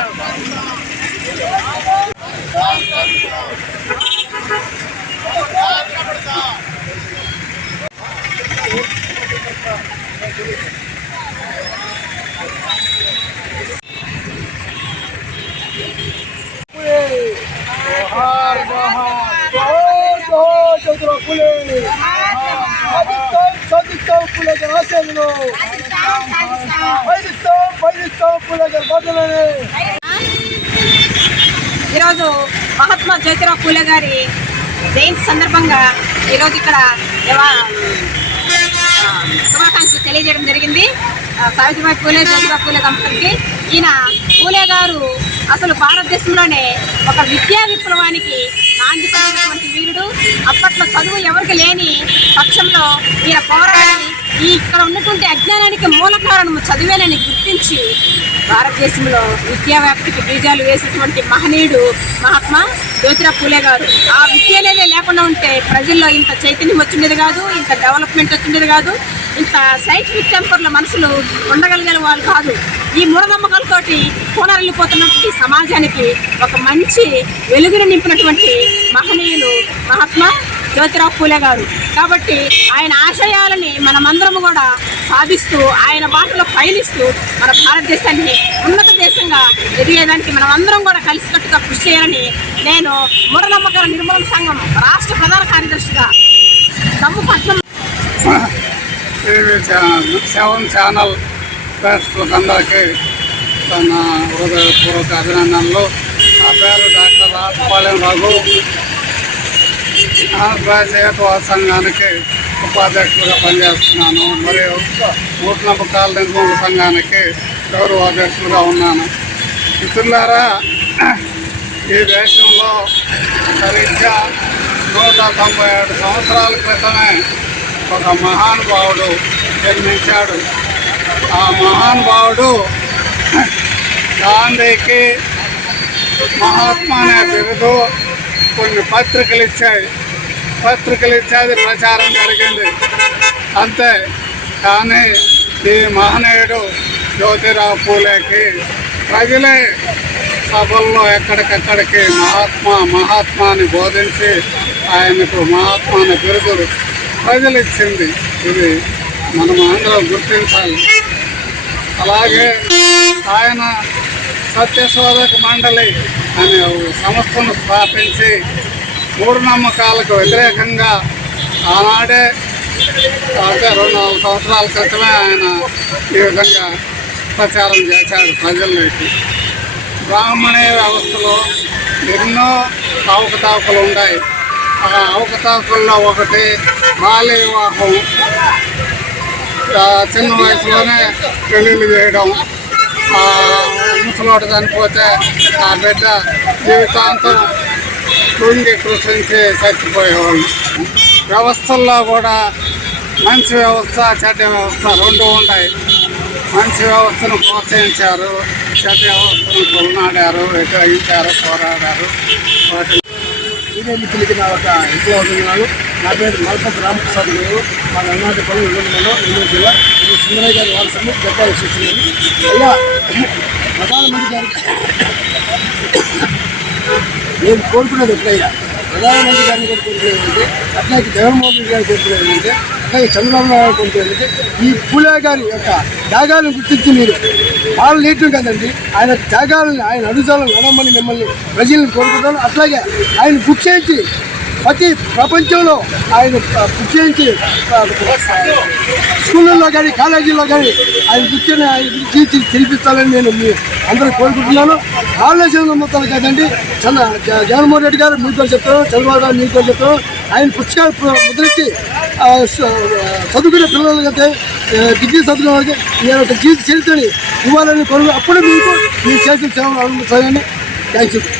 Pulau Pulau Pulau Pulau Pulau Pulau Pulau Pulau ఈరోజు మహాత్మా జ్యోతిరావు పూలే గారి జయంతి సందర్భంగా ఈరోజు ఇక్కడ శుభాకాంక్షలు తెలియజేయడం జరిగింది. సావిత్రిబాయి పూలే జ్యోతిరావు పూలే దంపతులకి ఈయన పూలే గారు అసలు భారతదేశంలోనే ఒక విద్యా విప్లవానికి నాంది పడినటువంటి వీరుడు. అప్పట్లో చదువు ఎవరికి లేని పక్షంలో ఈయన పోరాడాలి ఈ ఇక్కడ ఉన్నటువంటి అజ్ఞానానికి మూల కారణం చదివేనని గుర్తించి భారతదేశంలో విద్యా వ్యాప్తికి బీజాలు వేసినటువంటి మహనీయుడు మహాత్మా జ్యోతిరా పూలే గారు. ఆ విద్య అనేది లేకుండా ఉంటే ప్రజల్లో ఇంత చైతన్యం వచ్చిండేది కాదు ఇంత డెవలప్మెంట్ వచ్చిండేది కాదు ఇంత సైంటిఫిక్ టెంపర్ల మనుషులు ఉండగలిగిన వాళ్ళు కాదు. ఈ మూఢనమ్మకాలతోటి పునరల్లిపోతున్నటువంటి సమాజానికి ఒక మంచి వెలుగును నింపినటువంటి మహనీయులు మహాత్మా జ్యోతిరావు పూలే గారు. కాబట్టి ఆయన ఆశయాలని మనమందరం కూడా సాధిస్తూ ఆయన బాటలో పయనిస్తూ మన భారతదేశాన్ని ఉన్నత దేశంగా ఎదిగేదానికి మనం అందరం కూడా కలిసికట్టుగా కృషి చేయాలని నేను మూఢనమ్మకాల నిర్మూలన సంఘం రాష్ట్ర ప్రధాన కార్యదర్శిగా Dammupatnam TV channel seven channel ప్రేక్షకులకు అందరికీ హృదయపూర్వక అభినందనలు. నా పేరు డాక్టర్ రాజపాలెం రఘు. ఆంధ్రప్రదేశ్ సంఘానికి ఉపాధ్యక్షుడిగా పనిచేస్తున్నాను. మరియు నూట నమ్మకాల నిర్మూలన సంఘానికి గౌరవ అధ్యక్షులుగా ఉన్నాను. మిత్రులారా ఈ దేశంలో సరిగ్గా నూట తొంభై ఏడు సంవత్సరాల క్రితమే ఒక మహానుభావుడు జన్మించాడు. ఆ మహానుభావుడు గాంధీకి మహాత్మా అనే బిరుదు కొన్ని పత్రికలు ఇచ్చాయి. పత్రికలు ఇచ్చేది ప్రచారం జరిగింది. అంతే. కానీ ఈ మహనీయుడు జ్యోతిరావు పూలేకి ప్రజలే సభల్లో ఎక్కడికెక్కడికి మహాత్మా మహాత్మాని బోధించి ఆయనకు మహాత్మాని బిరుదులు ప్రజలు ఇచ్చింది ఇది మనం అందరం గుర్తించాలి. అలాగే ఆయన సత్యశోధక మండలి అనే ఒక సంస్థను స్థాపించి మూఢనమ్మకాలకు వ్యతిరేకంగా ఆనాడే అంటే రెండు నాలుగు సంవత్సరాల క్రితమే ఆయన ఈ విధంగా ప్రచారం చేశాడు ప్రజల్లోకి. బ్రాహ్మణీయ వ్యవస్థలో ఎన్నో అవకతవకలు ఉన్నాయి ఆ అవకతవకల్లో ఒకటి బాల్య వివాహం. చిన్న వయసులోనే పెళ్ళిళ్ళు చేయడం. ముసలోట చనిపోతే ఆ బిడ్డ జీవితాంతం కృంగి కృషించి చచ్చిపోయేవాళ్ళు వ్యవస్థల్లో కూడా మంచి వ్యవస్థ చెడ్డ వ్యవస్థ రెండు ఉన్నాయి. మంచి వ్యవస్థను ప్రోత్సహించారు చెడ్డ వ్యవస్థను కొలనాడారు వ్యతిరేకించారు పోరాడారు. వాటి మీడియా మిత్రులకి నా ఒక విప్లవాలు నా పేరు మల్పతి రామప్రసాద్ గారు. మా అన్నాటిపల్లి ఇల్లు నెల్లూరు జిల్లా. నేను సుందరయ్య గారి వారసము చెప్పాల్సి వచ్చింది ఇలా ప్రధానమంత్రి గారికి నేను కోరుకునేది ఎట్లయ్యా ప్రధానమంత్రి గారిని కూడా కోరుకునేది ఏంటంటే అట్లాగే జగన్మోహన్ రెడ్డి గారు కోరుకునేది ఏంటంటే అట్లాగే చంద్రబాబు నాయుడు కోరుకునేది ఏంటంటే ఈ పూలే గారి యొక్క త్యాగాలను గుర్తించి మీరు వాళ్ళు నీటం కదండి ఆయన త్యాగాలను ఆయన అడుగుదలను నడమని మిమ్మల్ని ప్రజలను కోరుకుంటాను అట్లాగే ఆయన బుక్ ప్రతి ప్రపంచంలో ఆయన బుక్ స్కూళ్ళల్లో కానీ కాలేజీల్లో కానీ ఆయన కూర్చొని ఆయన తీర్చి తెలిపిస్తాలని నేను మీ అందరూ కోరుకుంటున్నాను. ఆలోచన మొత్తాలు కదండి. చంద్ర జగన్మోహన్ రెడ్డి గారు మీకు కూడా చెప్తాను చంద్రబాబు గారు మీకు కూడా ఆయన పుస్తకాలు ముద్రించి చదువుకునే పిల్లలకి అయితే డిగ్రీ చదువుకునే వాళ్ళకి నేను ఒక జీవిత చరిత్రని ఇవ్వాలని కోరు అప్పుడు మీకు మీ చేసిన సేవలు అనుభవించాలని థ్యాంక్ యూ